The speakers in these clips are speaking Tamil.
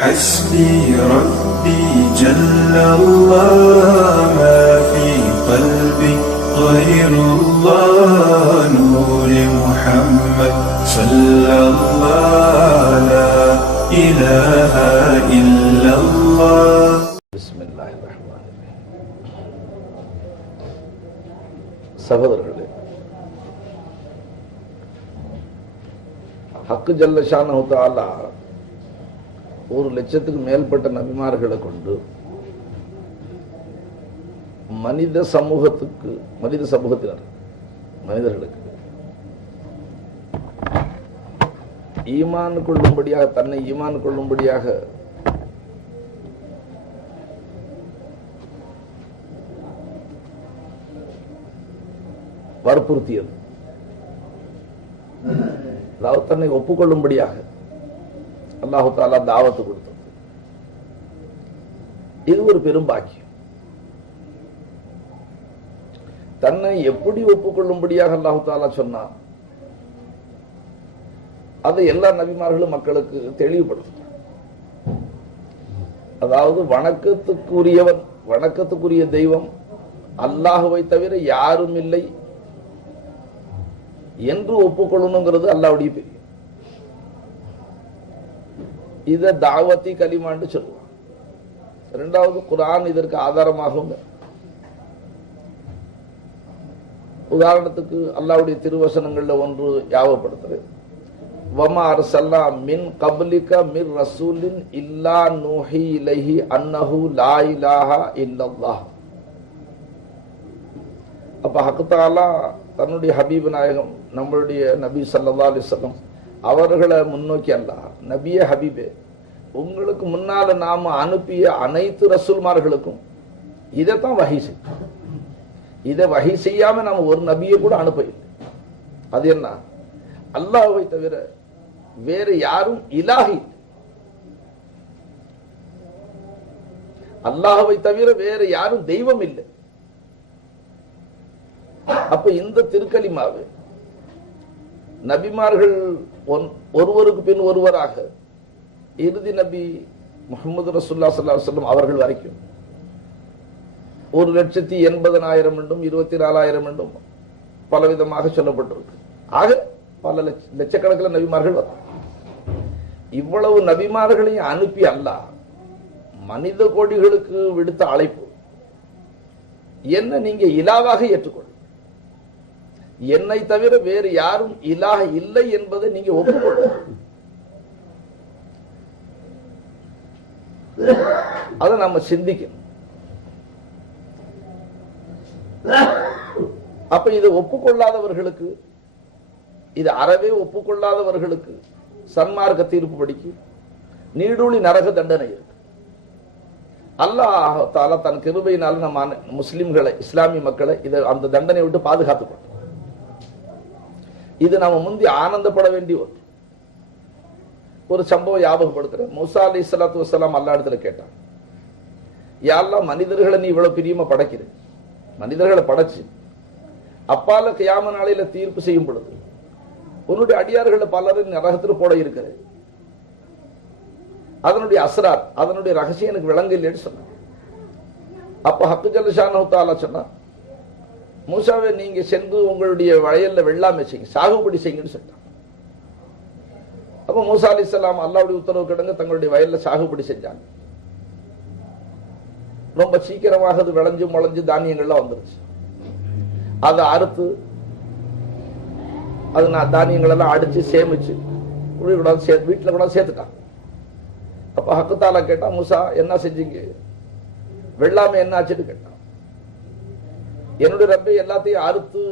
حسبي ربي جل الله ما في قلبي غير الله نور محمد صلى الله لا إله إلا الله. بسم الله الرحمن الرحيم. சகோதரர்களே, ஹக்கு ஜல்ல ஷானஹு தஆலா 1,00,000க்கு மேற்பட்ட நபிமார்களை கொண்டு மனிதர்களுக்கு ஈமான் கொள்ளும்படியாக, தன்னை ஈமான் கொள்ளும்படியாக வற்புறுத்தியது. அதாவது தன்னை ஒப்புக்கொள்ளும்படியாக அல்லாஹு தஆலா தாவத்து கொடுத்தது. இது ஒரு பெரும் பாக்கியம். தன்னை எப்படி ஒப்புக்கொள்ளும்படியாக அல்லாஹு தஆலா சொன்னான், அதை எல்லா நபிமார்களும் மக்களுக்கு தெளிவுபடுத்தினார். அதாவது வணக்கத்துக்குரிய தெய்வம் அல்லாஹுவை தவிர யாரும் இல்லை என்று ஒப்புக்கொள்ளணுங்கிறது அல்லாஹ்வுடைய பெரிய. இத தாவத்தி கலிமான்னு சொல்லுவாங்க. இரண்டாவது, குர்ஆன் இதற்கு ஆதாரமாகும். உதாரணத்துக்கு அல்லாஹ்வுடைய திருவசனங்கள்ல ஒன்று யாவப்படுத்துறது, வமா அர்சல்னா மின் கப்லிக மிர் ரசூலின் இல்லா நூஹி இலைஹி அன்னஹு லா இலாஹா இல்லல்லாஹ். அப்ப ஹக் தஆலா தன்னுடைய ஹபீப் நாயகம் நம்மளுடைய நபி ஸல்லல்லாஹு அலைஹி வஸல்லம் அவர்களை முன்னோக்கி, அல்லாஹ் நபியே ஹபீபே, உங்களுக்கு முன்னால நாம அனுப்பிய அனைத்து ரசூல்மார்களுக்கும் இதைத்தான் வஹி செய்யும். இதை வஹி செய்யாம நாம ஒரு நபியை கூட அனுப்ப இல்லை. அது என்ன? அல்லாஹ்வை தவிர வேற யாரும் இலாஹி, அல்லாஹ்வை தவிர வேற யாரும் தெய்வம் இல்லை. அப்ப இந்த திருக்கலிமாவை நபிமார்கள் ஒருவருக்கு பின் ஒருவராக இறுதி நபி முஹம்மது ரசூலுல்லாஹி ஸல்லல்லாஹு அலைஹி வஸல்லம் அவர்கள் வரைக்கும் 1,80,000 என்றும் 24,000 என்றும் பலவிதமாக சொல்லப்பட்டிருக்கு. ஆக பல லட்சக்கணக்கில் நபிமார்கள் வரும். இவ்வளவு நபிமார்களையும் அனுப்பி அல்லாஹ் மனித கோடிகளுக்கு விடுத்த அழைப்பு என்ன, நீங்க இலாவாக ஏற்றுக்கொள்ள, என்னை தவிர வேறு யாரும் இலாஹ் இல்லை என்பதை நீங்க ஒப்புக்கொள்ள. அதை நம்ம சிந்திக்கணும். அப்ப இதை ஒப்புக்கொள்ளாதவர்களுக்கு, இது அறவே ஒப்புக்கொள்ளாதவர்களுக்கு சன்மார்க்க தீர்ப்பு படிக்கு நீடூழி நரக தண்டனை இருக்கு. அல்லாஹ் தஆலா தன் கிருபையினால நம்ம முஸ்லிம்களை, இஸ்லாமிய மக்களை அந்த தண்டனை விட்டு பாதுகாத்துக் கொண்டார். இது நம்ம முந்தி ஆனந்தப்பட வேண்டிய ஒரு சம்பவம் ஞாபகப்படுத்துறேன். மூசா அலைஹிஸ்ஸலாத்து வஸ்ஸலாம் அல்லாஹ் இடத்துல கேட்டான், யா அல்லாஹ், மனிதர்களை நீ இவ்வளவு பிரியமா படைக்கிற, மனிதர்களை படைச்சு அப்பால கியாம நாளையில தீர்ப்பு செய்யும் பொழுது உன்னுடைய அடியார்களை பலரின் நரகத்தில் போட இருக்கிற, அதனுடைய அஸ்ரார், அதனுடைய ரகசியம் எனக்கு விளங்க இல்லைன்னு சொன்ன. அப்ப ஹக்கு ஜல்ல ஷானஹு தஆலா சொன்னா, மூசாவே, நீங்க சென்று உங்களுடைய வயல்ல வெள்ளாமை செய்யுங்க, சாகுபடி செய்யுங்கன்னு சொன்னாங்க. அப்ப மூசா அலைஹிஸ்ஸலாம் அல்லாஹ்வுடைய உத்தரவு கிடங்க தங்களுடைய வயல்ல சாகுபடி செஞ்சாங்க. ரொம்ப சீக்கிரமாக அது விளைஞ்சு முளைஞ்சு தானியங்கள்லாம் வந்துருச்சு. அதை அறுத்து அது தானியங்கள் எல்லாம் அடிச்சு சேமிச்சு வீட்டுல கூட சேர்த்துட்டான். அப்ப ஹக்கு தஆலா கேட்டா, மூசா என்ன செஞ்சீங்க, வெள்ளாமை என்ன ஆச்சுன்னு கேட்டான். என்னுடைய ரப்பே, எல்லாத்தையும் அறுத்து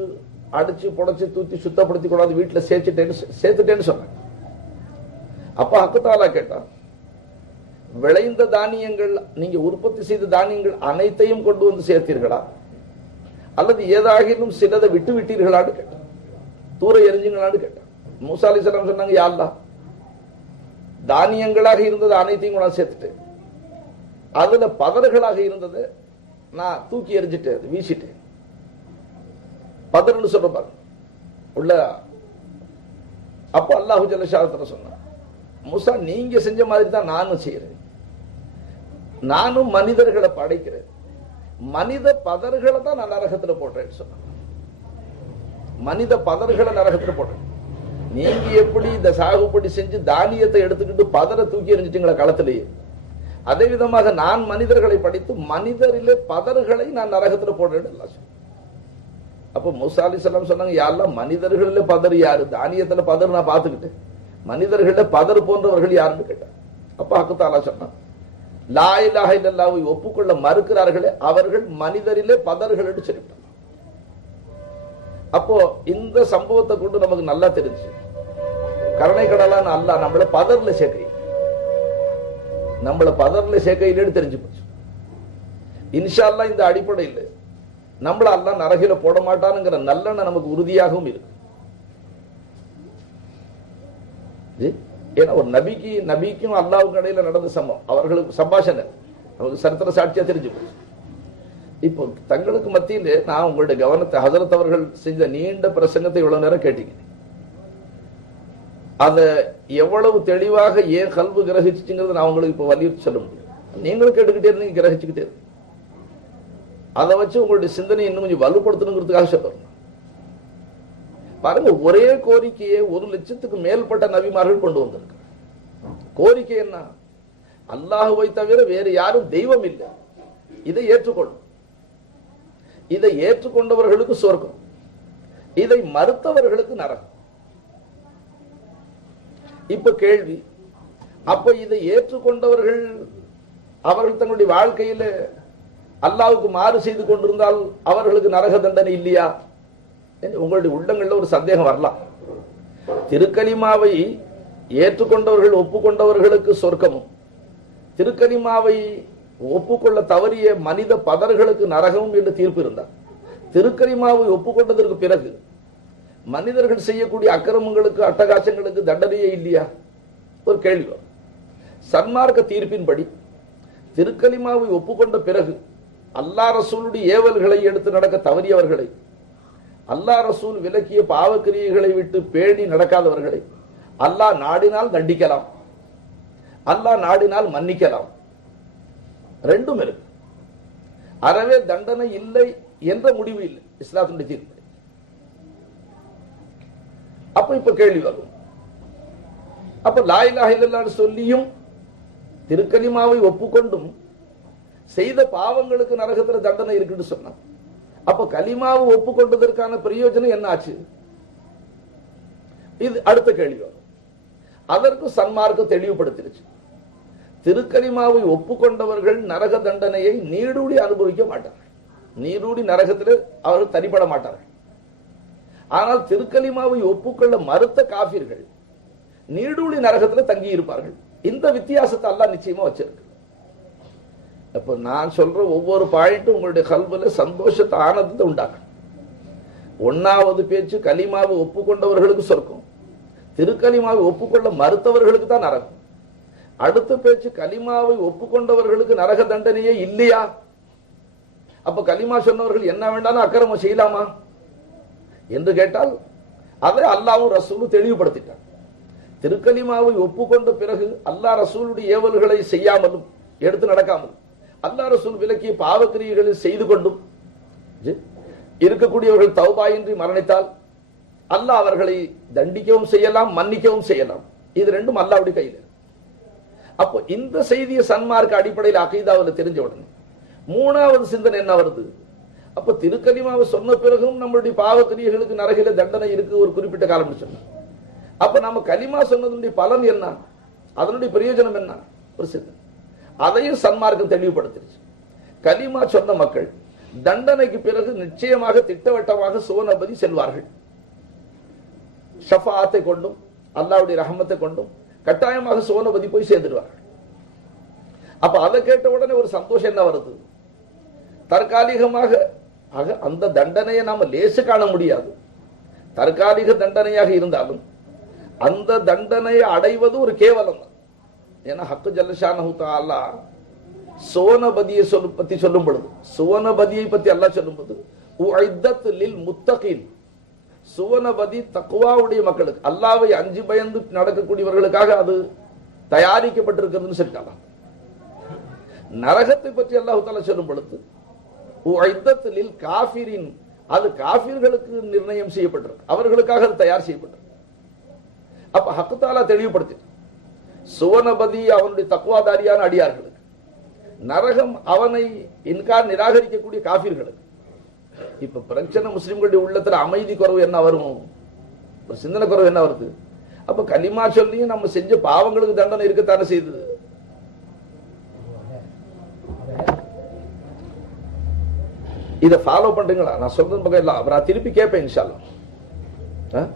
அடிச்சு புடைச்சு தூத்தி சுத்தப்படுத்தி கொண்டாந்து வீட்டுல சேர்த்துட்டேன்னு சொன்னேன். அப்ப ஹக்கு தஆலா கேட்டா, விளைந்த தானியங்கள், நீங்க உற்பத்தி செய்த தானியங்கள் அனைத்தையும் கொண்டு வந்து சேர்த்தீர்களா, அல்லது ஏதாகிலும் சிலதை விட்டு விட்டீர்களான்னு கேட்டான், தூர எரிஞ்சுங்களான்னு கேட்டான். மூசா அலைஹிஸ்ஸலாம் சொன்னாங்க, யா அல்லாஹ், தானியங்களாக இருந்தது அனைத்தையும் கூட சேர்த்துட்டேன், அதுல பதர்களாக இருந்தது நான் தூக்கி எரிஞ்சிட்டேன், வீசிட்டேன். பதர்னு சொல்ற உள்ள. அப்ப அல்லாஹு ஜல்ல ஷானஹு சொன்னான், மூசா நீங்க செஞ்ச மாதிரி தான் நானும் செய்யறேன், நானும் மனிதர்களை படைக்கிறேன், மனித பதர்களை தான் நான் நரகத்துல போடுறேன்னு சொன்ன. மனித பதர்களை நரகத்துல போடுறேன். நீங்க எப்படி இந்த சாகுபடி செஞ்சு தானியத்தை எடுத்துக்கிட்டு பதரை தூக்கி எறிஞ்சிட்டீங்களா களத்திலேயே, அதே விதமாக நான் மனிதர்களை படித்து மனிதரிலே பதர்களை நான் நரகத்துல போடுறேன். அப்ப மூசா அலைஹிஸ்ஸலாம் சொன்னாங்க, யாரெல்லாம் மனிதர்களில பதர் யாரு, தானியத்துல பதர் நான் பார்த்துக்கிட்டு மனிதர்கள பதர் போன்றவர்கள் யாருன்னு கேட்டார். அப்ப ஹக்கு தஆலா சொன்னான், லா இலாஹ இல்லல்லாஹ்வை ஒப்புக்கொள்ள மறுக்கிறார்களே அவர்கள் மனிதரிலே பதர்கள் என்று சொல்லிவிட்டார். அப்போ இந்த சம்பவத்தை கொண்டு நமக்கு நல்லா தெரிஞ்சு, கருணை கடலான அல்லாஹ் நம்மள பதர்ல சேர்க்கையிலேன்னு தெரிஞ்சு போச்சு. இன்ஷா அல்லாஹ் இந்த அடிப்படையில் நம்மள அல்லாஹ் நரகில போட மாட்டானுங்கிற நல்லெண்ணம் நமக்கு உறுதியாகவும் இருக்கு. ஏன்னா ஒரு நபிக்கும் அல்லாஹ்வுக்கும் இடையில நடந்த சம்பவம், அவர்களுக்கு சம்பாஷணை நமக்கு சரித்திர சாட்சியா தெரிஞ்சு போச்சு. இப்போ தங்களுக்கு மத்தியிலே நான் உங்களுடைய கவனத்தை, ஹஜரத் அவர்கள் செஞ்ச நீண்ட பிரசங்கத்தை இவ்வளவு நேரம் கேட்டீங்க, அதை எவ்வளவு தெளிவாக ஏன் கல்வி கிரகிச்சுங்கிறது நான் உங்களுக்கு இப்ப வலியுறுத்தி சொல்ல முடியும். நீங்களும் கேட்டுக்கிட்டே இருந்தீங்க, கிரகிச்சுக்கிட்டே இருந்தீங்க. அதை வச்சு உங்களுடைய சிந்தனை இன்னும் கொஞ்சம் வலுப்படுத்தணுங்கிறதுக்காக சொல்லணும். பாருங்க, ஒரே கோரிக்கையை 1,00,000க்கு மேற்பட்ட நபிமார்கள் கொண்டு வந்திருக்கு. கோரிக்கை என்ன? அல்லாஹ்வை தவிர வேறு யாரும் தெய்வம் இல்லை, இதை ஏற்றுக்கொள்ளும். இதை ஏற்றுக்கொண்டவர்களுக்கு சொர்க்கம், இதை மறுத்தவர்களுக்கு நரகம். இப்ப கேள்வி, அப்ப இதை ஏற்றுக்கொண்டவர்கள் அவர்கள் தங்களுடைய வாழ்க்கையில அல்லாஹ்வுக்கு மாறு செய்து கொண்டிருந்தால் அவர்களுக்கு நரக தண்டனை இல்லையா? உங்களுடைய உள்ளங்கள்ல ஒரு சந்தேகம் வரலாம். திருக்கலிமாவை ஏற்றுக்கொண்டவர்கள், ஒப்புக்கொண்டவர்களுக்கு சொர்க்கமும், திருக்கலிமாவை ஒப்புக்கொள்ள தவறிய மனித பதர்களுக்கு நரகமும் என்று தீர்ப்பு இருந்தார். திருக்கலிமாவை ஒப்புக்கொண்டதற்கு பிறகு மனிதர்கள் செய்யக்கூடிய அக்கிரமங்களுக்கு, அட்டகாசங்களுக்கு தண்டனையே இல்லையா? ஒரு கேள்வி வரும். சன்மார்க்க தீர்ப்பின்படி திருக்கலிமாவை ஒப்புக்கொண்ட பிறகு அல்லாஹ் ரசூலுடைய ஏவல்களை எடுத்து நடக்க தவறியவர்களை, அல்லாஹ் ரசூல் விலக்கிய பாவக்கிரியைகளை விட்டு பேணி நடக்காதவர்களை அல்லாஹ் நாடினால் தண்டிக்கலாம், அல்லாஹ் நாடினால் மன்னிக்கலாம். ரெண்டும் இருக்கு. அறவே தண்டனை இல்லை என்ற முடிவு இல்லை இஸ்லாத்தினுடைய தீர்ப்பு. அப்ப இப்ப கேள்வி வரும், அப்ப லா இலாஹ இல்லல்லாஹ் சொல்லியும் திருக்கலிமாவை ஒப்புக்கொண்டும் செய்த பாவங்களுக்கு நரகத்துல தண்டனை இருக்குன்னு சொன்னா, அப்ப கலிமாவை ஒப்புக்கொண்டதற்கான பிரயோஜனம் என்ன ஆச்சு? இது அடுத்த கேள்வி வரும். அதற்கு சன்மார்க்கம் தெளிவுபடுத்திருச்சு. திருக்கலிமாவை ஒப்புக்கொண்டவர்கள் நரக தண்டனையை நீடூடி அனுபவிக்க மாட்டார்கள், நீடூடி நரகத்தில் அவர்கள் தனிப்பட மாட்டார்கள். ஆனால் திருக்கலிமாவை ஒப்புக்கொள்ள மறுத்த காஃபிர்கள் நீடூடி நரகத்தில் தங்கி இருப்பார்கள். இந்த வித்தியாசத்தை அல்லாஹ் நிச்சயமா வச்சிருக்கு. அப்ப நான் சொல்ற ஒவ்வொரு பாயிண்ட்டும் உங்களுடைய கல்வில சந்தோஷத்தை, ஆனந்தத்தை உண்டாக்கும். 1வது பேச்சு கலிமாவை ஒப்புக்கொண்டவர்களுக்கு சொர்க்கம், திருக்கலிமாவை ஒப்புக்கொள்ள மறுத்தவர்களுக்கு தான் நரகம். அடுத்த பேச்சு கலிமாவை ஒப்புக்கொண்டவர்களுக்கு நரக தண்டனையே இல்லையா? அப்ப கலிமா சொன்னவர்கள் என்ன வேண்டாலும் அக்கிரமம் செய்யலாமா என்று கேட்டால் அதை அல்லாஹ்வும் ரசூலும் தெளிவுபடுத்திட்டார். திருக்கலிமாவை ஒப்புக்கொண்ட பிறகு அல்லாஹ் ரசூலுடைய ஏவல்களை செய்யாமலும் எடுத்து நடக்காமலும், அல்லாஹ் ரசூல் விலக்கிய பாவக்கிரியைகளை செய்து கொண்டும் இருக்கக்கூடியவர்கள் தௌபாயின்றி மரணித்தால் அல்லாஹ் அவர்களை தண்டிக்கவும் செய்யலாம், மன்னிக்கவும் செய்யலாம். இது ரெண்டும் அல்லாஹ்வுடைய கையில். அப்போ இந்த செய்தியை சன்மார்க்க அடிப்படையில் அகீதாவில் தெரிஞ்ச உடனே 3வது சிந்தனை என்ன வருது? அப்ப திருக்கலிமாவை சொன்ன பிறகும் நம்மளுடைய பாவக்கிரியைகளுக்கு நரகில தண்டனை இருக்கு ஒரு குறிப்பிட்ட காலம் சொன்ன. அப்ப நம்ம கலிமா சொன்னதனுடைய பலன் என்ன, அதனுடைய பிரயோஜனம் என்ன? ஒரு சிந்தனை. அதையும் சன்மார்க்கம் தெளிவுபடுத்திருச்சு. கலிமா சொன்ன மக்கள் தண்டனைக்கு பிறகு நிச்சயமாக திட்டவட்டமாக சுவனபதி செல்வார்கள். ஷஃபாத்தை கொண்டும் அல்லாஹ்வுடைய ரஹமத்தை கொண்டும் கட்டாயமாக சுவனபதி போய் சேர்ந்துடுவார்கள். அப்ப அதை கேட்ட உடனே ஒரு சந்தோஷம் என்ன வருது? தற்காலிகமாக அந்த தண்டனையை நாம லேசு காண முடியாது. தற்காலிக தண்டனையாக இருந்தாலும் அந்த தண்டனையை அடைவது ஒரு கேவலம் தான். ஏன்னா ஹக்கு ஜல்லஷானஹு தஆலா சுவனபதியை பத்தி சொல்லும் பொழுது, சுவனபதியை பத்தி அல்லாஹ் சொல்லும் போது உஇத்தத் லில் முத்தகீன், சுவனபதி தக்வாவுடைய மக்களுக்கு, அல்லாஹ்வை அஞ்சி பயந்து நடக்கக்கூடியவர்களுக்காக அது தயாரிக்கப்பட்டிருக்கிறதுன்னு சொல்லிட்டாங்க. நரகத்தை பற்றி அல்லாஹ் தஆலா சொல்லும் பொழுது உஇத்தத்தில் காஃபிரின், அது காஃபிர்களுக்கு நிர்ணயம் செய்யப்பட்டிருக்கு, அவர்களுக்காக அது தயார் செய்யப்பட்டிருக்கு. அப்ப ஹக் தஆலா தெளிவுபடுத்தி சுவனபதி அவனுடைய தக்வாதாரியான அடியார்களுக்கு, நரகம் அவனை இன்கார் நிராகரிக்கக்கூடிய காஃபிர்களுக்கு. இப்ப பிரச்சனை முஸ்லிம்களுடைய உள்ளத்துல அமைதி குறைவு என்ன வரும், ஒரு சிந்தனை குறைவு என்ன வருது? அப்ப கலிமா சொல்லியும் நம்ம செஞ்ச பாவங்களுக்கு தண்டனை இருக்கத்தானே செய்தது. இதை ஃபாலோ பண்றீங்களா? நான் சொல்றது பக்கம் இல்ல, அப்புறம் திருப்பி கேட்பேன் இன்ஷா அல்லாஹ்,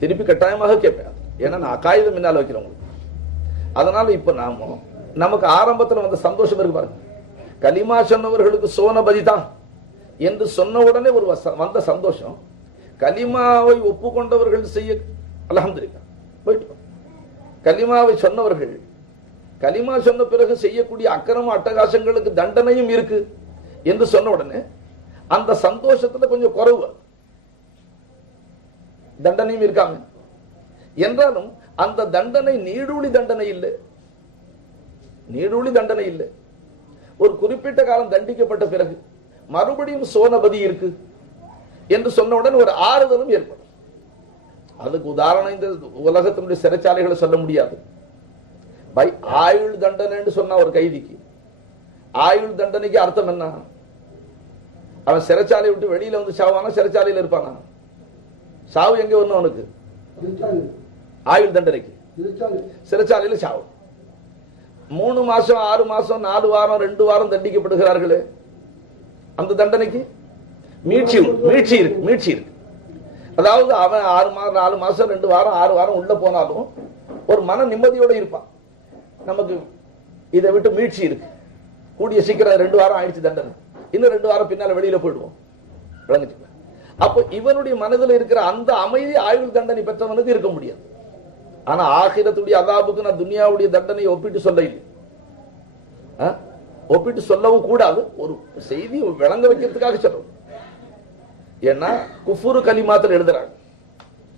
திருப்பி கட்டாயமாக கேட்பேன். ஏன்னா நான் அகாயுதம் முன்னால் வைக்கிறவங்க. அதனால இப்ப நமக்கு ஆரம்பத்தில் வந்த சந்தோஷம் இருக்கு பாருங்க, கலிமா சொன்னவர்களுக்கு சோனபதி தான் என்று சொன்ன உடனே ஒரு வந்த சந்தோஷம், கலிமாவை ஒப்புக்கொண்டவர்கள் செய்ய அல்ஹம்துலில்லாஹ் போயிட்டு, கலிமாவை சொன்னவர்கள் கலிமா சொன்ன பிறகு செய்யக்கூடிய அக்கிரம அட்டகாசங்களுக்கு தண்டனையும் இருக்கு என்று சொன்ன உடனே அந்த சந்தோஷத்துல கொஞ்சம் குறைவு, தண்டனையும் இருக்காங்க என்றாலும் அந்த தண்டனை நீடூழி தண்டனை இல்லை, நீடூழி தண்டனை இல்லை. ஒரு குறிப்பிட்ட காலம் தண்டிக்கப்பட்ட பிறகு மறுபடியும் சோனபதி இருக்கு என்று சொன்னவுடன் ஒரு ஆறுதலும் ஏற்படும். அதுக்கு உதாரணம் இந்த உலகத்தினுடைய சிறைச்சாலைகளை சொல்ல முடியாது. ஆயுள் தண்டனை சொன்ன ஒரு கைதிக்கு, ஆயுள் தண்டனைக்கு அர்த்தம் என்ன? அவன் சிறைச்சாலை விட்டு வெளியில வந்து சாவானா சிறைச்சாலையில் இருப்பானா? சாவு எங்க வரணும் அவனுக்கு? ஆயுள் தண்டனைக்கு சிறைச்சாலையில சாவு. 3 மாசம் 6 மாசம் 4 வாரம் 2 வாரம் தண்டிக்கப்படுகிறார்களே, அந்த தண்டனைக்கு மீட்சி இருக்கு, மீட்சி இருக்கு. அதாவது அவன் 6 மாதம் 4 மாசம் 2 வாரம் 6 வாரம் உள்ள போனாலும் ஒரு மன நிம்மதியோட இருப்பான். நமக்கு இதை விட்டு மீட்சி இருக்கு, கூடிய சீக்கிரம் 2 வாரம் ஆயிடுச்சு தண்டனை, இன்னும் 2 வாரம் பின்னால வெளியில போயிடுவோம். அப்போ இவனுடைய மனதில் இருக்கிற அந்த அமைதி ஆயுள் தண்டனை பெற்றவனுக்கு இருக்க முடியாது. ஆனா ஆகிரத்துடைய அதாபுக்கு நான் துனியாவுடைய தண்டனையை ஒப்பிட்டு சொல்ல இல்லை, ஒப்பிட்டு சொல்லவும் கூடாது, ஒரு செய்தி விளங்க வைக்கிறதுக்காக சொல்றோம். ஏன்னா குஃபுரு கலிமாத்தில் எழுதுறாங்க,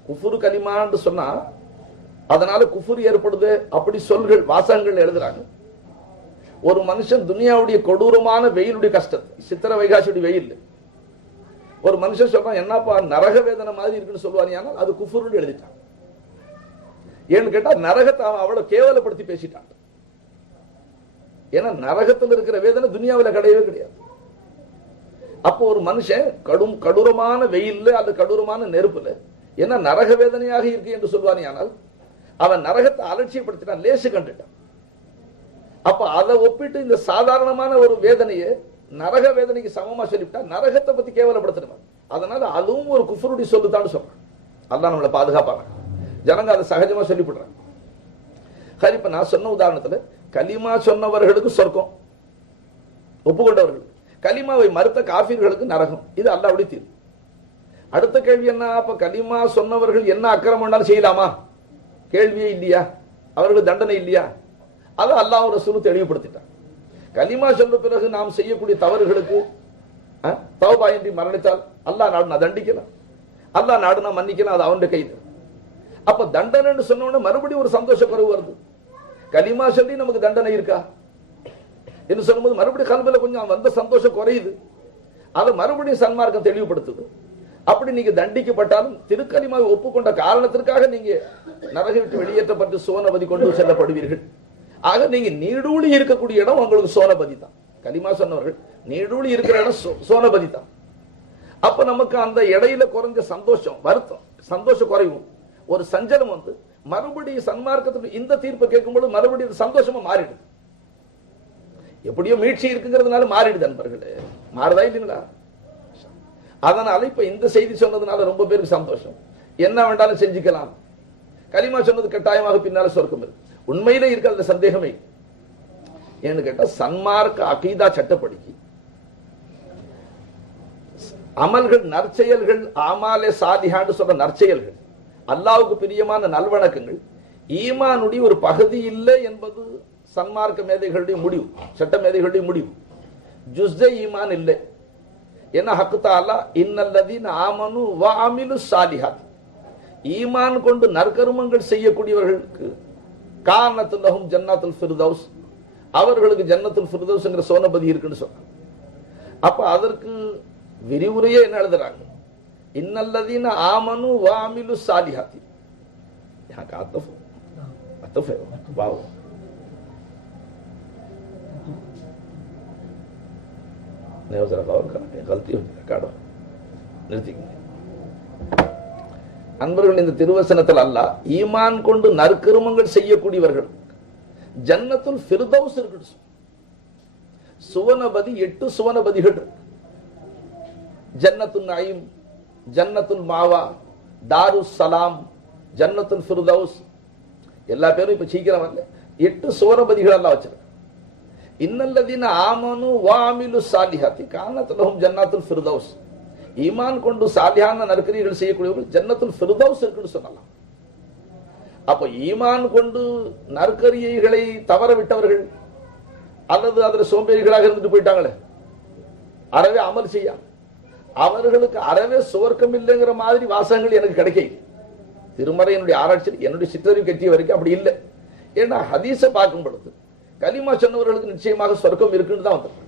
குஃபுரு கலிமான்னு சொன்னா அதனால குஃபுர் ஏற்படுது அப்படி சொல்கள் வாசகங்கள் எழுதுறாங்க. ஒரு மனுஷன் துனியாவுடைய கொடூரமான வெயிலுடைய கஷ்டத்தை, சித்திர வைகாசியுடைய வெயில், ஒரு மனுஷன் சொல்றான் என்னப்பா நரக வேதனை மாதிரி இருக்குன்னு சொல்லுவாங்க, அது குஃபுர்னு எழுதிட்டான். ஏன்னு கேட்டா நரகத்தை அவன் அவ்வளவு கேவலப்படுத்தி பேசிட்டான். ஏன்னா நரகத்தில் இருக்கிற வேதனை துனியாவில் கிடையவே கிடையாது. அப்போ ஒரு மனுஷன் கடூரமான வெயில்ல அல்லது கடூரமான நெருப்புல என்ன நரக வேதனையாக இருக்கு என்று சொல்வானே, ஆனால் அவன் நரகத்தை அலட்சியப்படுத்தினான், லேசு கண்டுட்டான். அப்ப அதை ஒப்பிட்டு இந்த சாதாரணமான ஒரு வேதனையை நரக வேதனைக்கு சமமா சொல்லிவிட்டா நரகத்தை பத்தி கேவலப்படுத்தணும். அதனால அதுவும் ஒரு குஃபருடைய சொல்லுதான் சொல்றான். அல்லாஹ் நம்மளை பாதுகாப்பாங்க. ஜனங்க அதை சகஜமா சொல்லிவிடுறாங்க. சரி, இப்ப நான் சொன்ன உதாரணத்துல கலிமா சொன்னவர்களுக்கு சொர்க்கம் ஒப்புக்கொண்டவர்களுக்கு, கலிமாவை மறுத்த காஃபிர்களுக்கு நரகம். இது அல்லாஹ்வுடைய தீர்ப்பு. அடுத்த கேள்வி என்ன? அப்ப கலிமா சொன்னவர்கள் என்ன அக்கிரமம் வேணாலும் செய்யலாமா? கேள்வியே இல்லையா? அவர்களுக்கு தண்டனை இல்லையா? அதை அல்லாஹ் ரசூல் தெளிவுபடுத்திட்டான். கலிமா சொன்ன பிறகு நாம் செய்யக்கூடிய தவறுகளுக்கு தௌபா இன்றி மரணித்தால் அல்லாஹ் நாடுனா தண்டிக்கலாம், அல்லாஹ் நாடுனா மன்னிக்கலாம், அது அவனுடைய கைது. அப்ப தண்டனை சொன்ன உடனே மறுபடியும் ஒரு சந்தோஷ குறைவு வருது. கலிமா சொல்லி நமக்கு தண்டனை இருக்கா என்று சொல்லும்போது மறுபடியும் கல்வியில கொஞ்சம் வந்த சந்தோஷம் குறையுது. அதை மறுபடியும் சன்மார்க்கம் தெளிவுபடுத்துது. அப்படி நீங்க தண்டிக்கப்பட்டாலும் திருக்கலிமாவை ஒப்புக்கொண்ட காரணத்திற்காக நீங்க நரக விட்டு வெளியேற்றப்பட்டு சோனபதி கொண்டு செல்லப்படுவீர்கள். ஆக நீங்க நீடூழி இருக்கக்கூடிய இடம் உங்களுக்கு சோனபதி தான். கலிமா சொன்னவர்கள் நீடூழி இருக்கிற இடம் சோனபதி தான். அப்ப நமக்கு அந்த இடையில குறைஞ்ச சந்தோஷம், வருத்தம், சந்தோஷம் குறைவும், ஒரு சஞ்சலம் வந்து மறுபடியும் சன்மார்க்கத்துக்கு இந்த தீர்ப்பை கேட்கும்போது மறுபடியும் சந்தோஷமா மாறிடுது. எப்படியோ மீட்சி இருக்குங்கிறதுனால மாறிடுது நண்பர்களே, மாறுதா இல்லைங்களா? அதனால இப்ப இந்த செய்தி சொன்னதுனால ரொம்ப பேருக்கு சந்தோஷம். என்ன வேண்டாலும் செஞ்சுக்கலாம், கலிமா சொன்னது கட்டாயமாக பின்னால சொர்க்கம் இருக்கு. உண்மையிலே இருக்கிற சந்தேகமே ஏன்னு கேட்டா சன்மார்க்க அகீதா சட்டப்படிக்கு அமல்கள், நற்செயல்கள், ஆமாலே சாதிஹான்னு சொல்ற நற்செயல்கள், அல்லாஹ்வுக்கு பிரியமான நல்வணக்கங்கள் ஈமானுடைய ஒரு பகுதி இல்லை என்பது சன்மார்க்க மேதைகளுடைய முடிவு, சட்ட மேதைகளுடைய முடிவு. ஜுஸ்ஸே ஈமான் இல்லை. என்ன ஹக்கு தஆலா இன்னல்லதீன ஆமனு வஅமிலு ஸாலிஹாத், ஈமான் கொண்டு நற்கர்மங்கள் செய்யக்கூடியவர்களுக்கு கானத்துல் லஹும் ஜன்னத்துல் ஃபிர்தௌஸ், அவர்களுக்கு ஜன்னத்துல் ஃபிர்தௌஸ்ங்கிற சோனபதி இருக்குன்னு சொன்னாங்க. அப்ப அதற்கு விரிவுரையே என்ன எழுதுறாங்க, இன்னல்லதீன ஆமனு வஅமிலு ஸாலிஹாத்தி. यहाँ का अतफ है वाव नहीं जरा गौर करना, गलती हो जाए काटो நிறுத்திக்கங்க. அன்பர்கள், இந்த திருவசனத்தில் அல்லாஹ் ஈமான் கொண்டு நற்கருமங்கள் செய்யக்கூடியவர்கள் ஜன்னத்துல் ஃபிர்தௌஸ் இருக்கு. சுவனபதி 8 சுவனபதிகள் இருக்கு. ஜன்னத்துல் நயீம், ஜன்னத்துல் மாவா, தாருஸ் சலாம், ஜன்னத்துல் ஃபிர்தௌஸ், எல்லா பேரும் இப்ப சீக்கிரம் வரல. 8 சுவனபதிகள் அல்லாஹ் வச்சிருக்காங்க. இன்னல்லதீன ஆமனு வஅமிலு ஸாலிஹாத்தி கானத் லஹும் ஜன்னத்துல் ஃபிர்தௌஸ், ஈமான் கொண்டு சாலிஹான நற்கிரியைகள் செய்யக்கூடியவர்கள் ஜன்னத்துல் ஃபிர்தௌஸ் இருக்குன்னு சொல்லலாம். அப்ப ஈமான் கொண்டு நற்கரியைகளை தவற விட்டவர்கள் அல்லது அதில் சோம்பேறிகளாக இருந்துட்டு போயிட்டாங்களே, அறவே அமல் செய்ய, அவர்களுக்கு அறவே சுவர்க்கம் இல்லைங்கிற மாதிரி வாசகங்கள் எனக்கு கிடைக்கல. திருமறை என்னுடைய ஆராய்ச்சியில் என்னுடைய சிற்றறிவு கட்டிய வரைக்கும் அப்படி இல்லை. ஏன்னா ஹதீஸை பார்க்கும் பொழுது கலிமா சொன்னவர்களுக்கு நிச்சயமாக சொர்க்கம் இருக்குன்னு தான் வந்திருக்கு.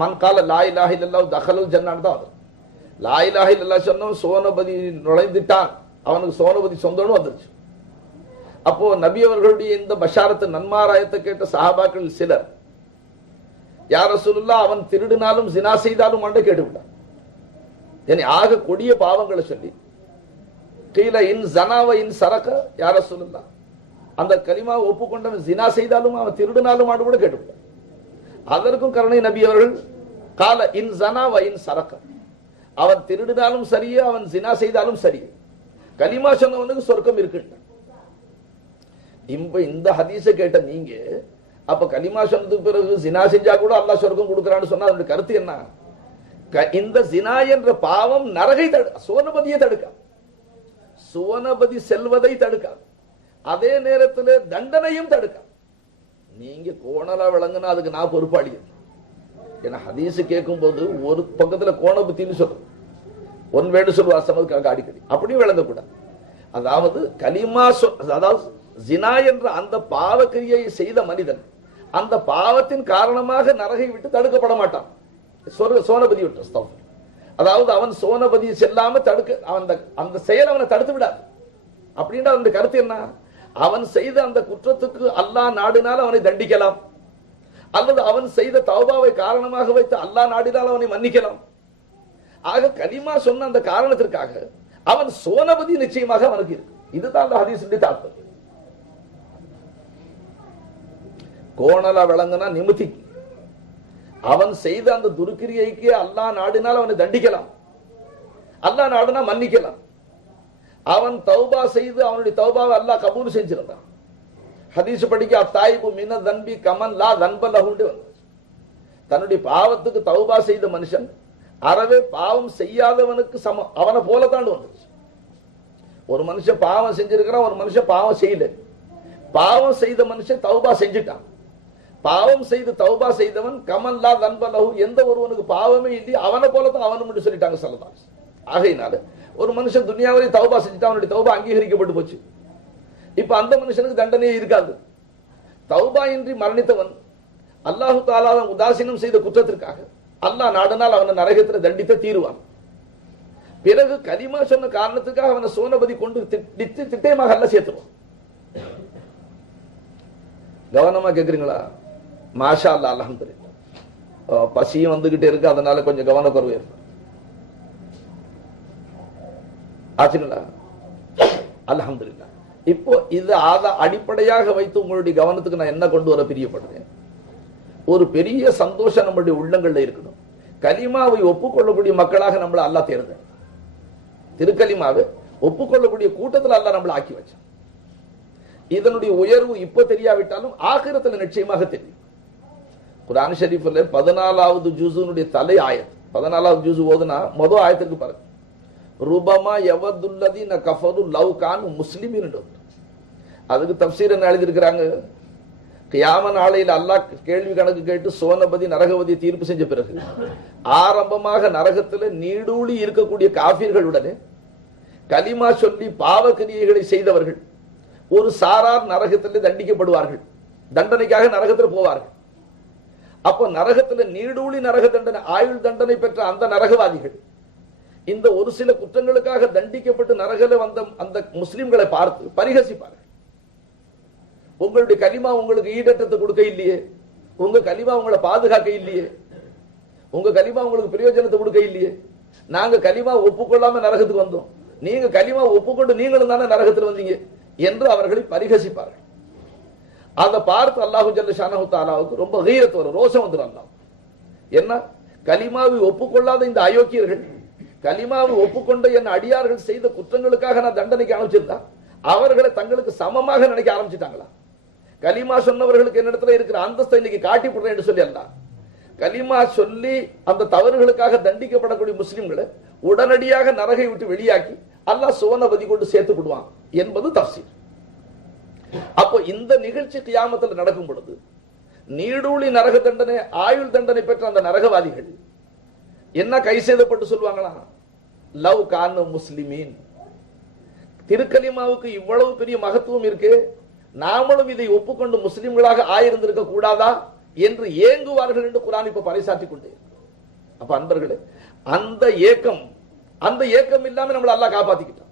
மன் கால லா இலாஹ இல்லல்லாஹு தஹலல் ஜன்னான்னு தான் வந்திருக்கு. லா இலாஹ இல்லல்லாஹ் சொன்னவன் சோனபதி நுழைந்துட்டான், அவனுக்கு சோனபதி சொந்தம்னு வந்துருச்சு. அப்போ நபி அவர்களுடைய இந்த பஷாரத்து நன்மாராயத்தை கேட்ட சஹாபாக்கள் சிலர், யா ரசூலுல்லாஹ் அவன் திருடினாலும் ஜினா செய்தாலும் மண்டை கேட்டுவிட்டான். ஏன்னா ஆக கொடிய பாவங்களை சொல்லி கீழ இன் ஜனாவ இன் சரக யா ரசூலுல்லாஹ், அந்த கலிமாவை ஒப்புக்கொண்டவன் ஜினா செய்தாலும் அவன் திருடினாலும் ஆண்டு கூட கேட்டுவிட்டான். அதற்கும் கருணை நபி அவர்கள் கால இன் ஜனாவ இன் சரக, அவன் திருடினாலும் சரியே அவன் ஜினா செய்தாலும் சரியே, கலிமா சொன்னவனுக்கு சொர்க்கம் இருக்குன்றான். இந்த ஹதீஸை கேட்ட நீங்க அப்ப கலிமா சொன்னதுக்கு பிறகு ஜினா செஞ்சா கூட அல்லாஹ் சொர்க்கம் கொடுக்கிறான்னு சொன்னா அதோட கருத்து என்ன? இந்த ஜினா என்ற பாவம் நரகை சுவனபதியை தடுக்க, சுவனபதி செல்வதை தடுக்க, அதே நேரத்தில் தண்டனையும் தடுக்க. நீங்க கோணலா விளங்குனா அதுக்கு நான் பொறுப்பாளி. ஏன்னா ஹதீஸ் கேட்கும் போது ஒரு பக்கத்துல கோண புத்தின்னு சொல்றோம், ஒன் வேண்டு சொல்லுவா சமதுக்காக அடிக்கடி அப்படியும் விளங்கக்கூடாது. அதாவது கலிமா அதாவது ஜினா என்ற அந்த பாவக்கிரியை செய்த மனிதன் அந்த பாவத்தின் காரணமாக நரகை விட்டு தடுக்கப்பட மாட்டான், சோனபதி விட்டு. அதாவது அவன் சோனபதி செல்லாம தடுக்க, அந்த செயல் அவனை தடுத்து விடாது. அப்படின்ற அந்த கருத்து என்ன? அவன் செய்த அந்த குற்றத்துக்கு அல்லாஹ் நாடினால் அவனை தண்டிக்கலாம், அல்லது அவன் செய்த தௌபாவை காரணமாக வைத்து அல்லாஹ் நாடினால் அவனை மன்னிக்கலாம். ஆக கலிமா சொன்ன அந்த காரணத்திற்காக அவன் சோனபதி நிச்சயமாக அவனுக்கு இருக்கு. இதுதான் அந்த ஹதீஸுடைய தாற்பயம். கோணலா விளங்குனா நிமித்தி, அவன் செய்த அந்த துர்க்கிரியைக்கு அல்லாஹ் நாடினால் அவனை தண்டிக்கலாம், அல்லாஹ் நாடினா மன்னிக்கலாம். அவன் தௌபா செய்து அவனுடைய தௌபாவை அல்லாஹ் கபூல் செஞ்சிருந்தான். ஹதீஸ் படிக்க அத்தாயிபு மின தன்பி கமன் லா தன்ப லஹுண்டு வந்து, தன்னுடைய பாவத்துக்கு தௌபா செய்த மனுஷன் அறவே பாவம் செய்யாதவனுக்கு சமம், அவனை போல தாண்டு வந்துருச்சு. ஒரு மனுஷன் பாவம் செஞ்சிருக்கிறான், ஒரு மனுஷன் பாவம் செய்யல. பாவம் செய்த மனுஷன் தௌபா செஞ்சுட்டான். பாவம் செய்து தௌபா செய்தவன் கமன் லா தன்ப லஹு, எந்த ஒருவனுக்கு பாவமே இல்லை அவனை போலதான் அவனும் என்று சொல்லிட்டாங்க ஸல்லல்லாஹு அலைஹி வஸல்லம். ஆகையினால ஒரு மனுஷன் துனியாவிலே தௌபா செஞ்சுட்டான், அவனுடைய தௌபா அங்கீகரிக்கப்பட்டு போச்சு. இப்ப அந்த மனுஷனுக்கு தண்டனையே இருக்காது. தௌபா இன்றி மரணித்தவன் அல்லாஹு தஆலா உதாசீனம் செய்த குற்றத்திற்காக அல்லாஹ் நாடினால் அவனை நரகத்தில் தண்டித்த தீருவான். பிறகு கலிமா சொன்ன காரணத்துக்காக அவனை சோனபதி கொண்டு திட்டமாக அல்ல சேர்த்துருவான். கவனமா கேக்குறீங்களா? மாஷா அல்லாஹ், அல்ஹம்துலில்லாஹ். பசியும் வந்துகிட்டே இருக்கு, அதனால கொஞ்சம் கவனக்குறைவு இருக்கு. ஆச்சுங்களா? அல்ஹம்துலில்லாஹ். இப்போ இது அடிப்படையாக வைத்து உங்களுடைய கவனத்துக்கு நான் என்ன கொண்டு வர பிரியப்படுறேன், ஒரு பெரிய சந்தோஷம் நம்மளுடைய உள்ளங்கள்ல இருக்கணும். கலிமாவை ஒப்புக்கொள்ளக்கூடிய மக்களாக நம்மள அல்லாஹ் தேர்ந்தெடுத்தான். திருக்கலிமாவை ஒப்புக்கொள்ளக்கூடிய கூட்டத்தில் அல்லாஹ் நம்மளை ஆக்கி வச்சான். இதனுடைய உயர்வு இப்ப தெரியாவிட்டாலும் ஆகிரத்தில் நிச்சயமாக தெரியும். குர்ஆன் ஷரீஃப்ல 14வது ஜுஸுனுடைய தலை ஆயத், 14வது ஜுஸு ஓதுனா முதல் ஆயத்துக்கு பாருங்க, ருபமா யவதுல்லதீன கஃபரு லவ் கானு முஸ்லிமீன். அதுக்கு தஃப்சீர் என்ன எழுதியிருக்கிறாங்க, கியாம நாளையில் அல்லாஹ் கேள்வி கணக்கு கேட்டு சோனபதி நரகவதி தீர்ப்பு செஞ்ச பிறகு ஆரம்பமாக நரகத்தில் நீடூழி இருக்கக்கூடிய காஃபிர்களுடனே கலிமா சொல்லி பாவக்கிரியைகளை செய்தவர்கள் ஒரு சாரார் நரகத்தில் தண்டிக்கப்படுவார்கள், தண்டனைக்காக நரகத்தில் போவார்கள். அப்போ நரகத்தில் நீடூழி நரக தண்டனை, ஆயுள் தண்டனை பெற்ற அந்த நரகவாதிகள் இந்த ஒரு சில குற்றங்களுக்காக தண்டிக்கப்பட்டு நரகில வந்த அந்த முஸ்லிம்களை பார்த்து பரிகசிப்பார்கள். உங்களுடைய கலிமா உங்களுக்கு ஈடற்றத்தை கொடுக்க இல்லையே, உங்க கலிமா உங்களை பாதுகாக்க இல்லையே, உங்க கலிமா உங்களுக்கு பிரயோஜனத்தை கொடுக்க இல்லையே, நாங்க கலிமா ஒப்புக்கொள்ளாம நரகத்துக்கு வந்தோம், நீங்க கலிமா ஒப்புக்கொண்டு நீங்களும் தானே நரகத்தில் வந்தீங்க என்று அவர்களை பரிகசிப்பார்கள். அதை பார்த்து அல்லாஹு ஜல்ல ஷானஹு தஆலாவுக்கு ரொம்ப கீரத் வரும், ரோஷம் வந்துடும். அல்லாஹ் என்ன, கலிமாவை ஒப்புக்கொள்ளாத இந்த அயோக்கியர்கள் கலிமாவை ஒப்புக்கொண்ட என் அடியார்கள் செய்த குற்றங்களுக்காக நான் தண்டனைக்கு அனுப்பிச்சிருந்தா அவர்களை தங்களுக்கு சமமாக நினைக்க ஆரம்பிச்சுட்டாங்களா? கலிமா சொன்னவர்களுக்கு என்னிடத்துல இருக்கிற அந்தஸ்தை இன்னைக்கு காட்டி போடுறேன் என்று சொல்லி அல்ல, கலிமா சொல்லி அந்த தவறுகளுக்காக தண்டிக்கப்படக்கூடிய முஸ்லிம்களை உடனடியாக நரகை விட்டு வெளியாக்கி அல்லாஹ் சுவனபதி கொண்டு சேர்த்து விடுவான் என்பது தஃசீர். அப்போ இந்த நிகழ்ச்சி கியாமத்தில் நடக்கும் பொழுது நீடூழி நரக தண்டனை, ஆயுள் தண்டனை பெற்ற அந்த நரகவாதிகள் என்ன கை செய்தப்பட்டு சொல்லுவாங்களா, லவ் கானு முஸ்லிமீன், திருக்கலிமாவுக்கு இவ்வளவு பெரிய மகத்துவம் இருக்கு, நாமளும் இதை ஒப்புக்கொண்டு முஸ்லிம்களாக ஆயிருந்திருக்க கூடாதா என்று ஏங்குவார்கள் என்று குர்ஆன் இப்ப பறைசாற்றி கொண்டே. அப்ப அன்பர்களே, அந்த ஏக்கம் இல்லாம நம்மளை அல்லாஹ் காப்பாத்திக்கிட்டான்.